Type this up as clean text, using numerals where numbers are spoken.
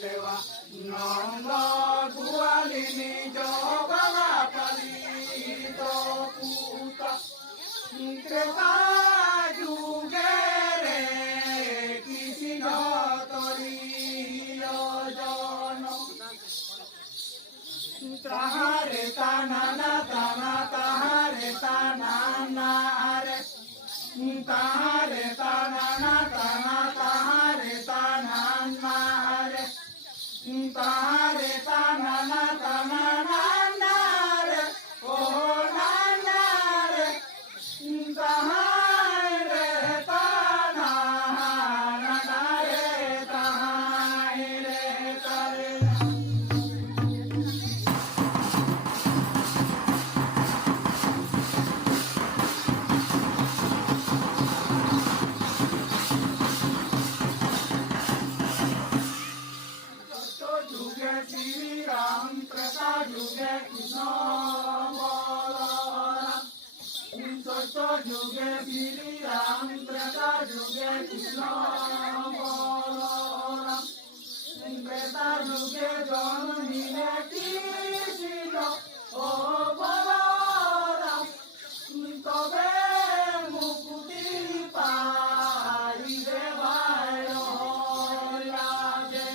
দেবা নন্দ গোয়ালিনী জগলা পালিত পুত ত্রেতা যুগে রে কৃষ্ণ তরিয়জন তাহারে তানা তাহারে তানা রে তাহারে তানা তাহারে তানা রে তাহারে তানা রে ও নানা রে তাহারে তানা রে তাহারে তারে যুগে শ্রীরাম ত্রেতা যুগে কৃষ্ণ বলরাম চৈত্য যুগে শ্রীরাম ত্রেতা যুগে কৃষ্ণ বলরাম ত্রেতা যুগে জন্মিলে কৃষ্ণ ও বলরাম তবে মুক্তি পাইবে ভাই লাগে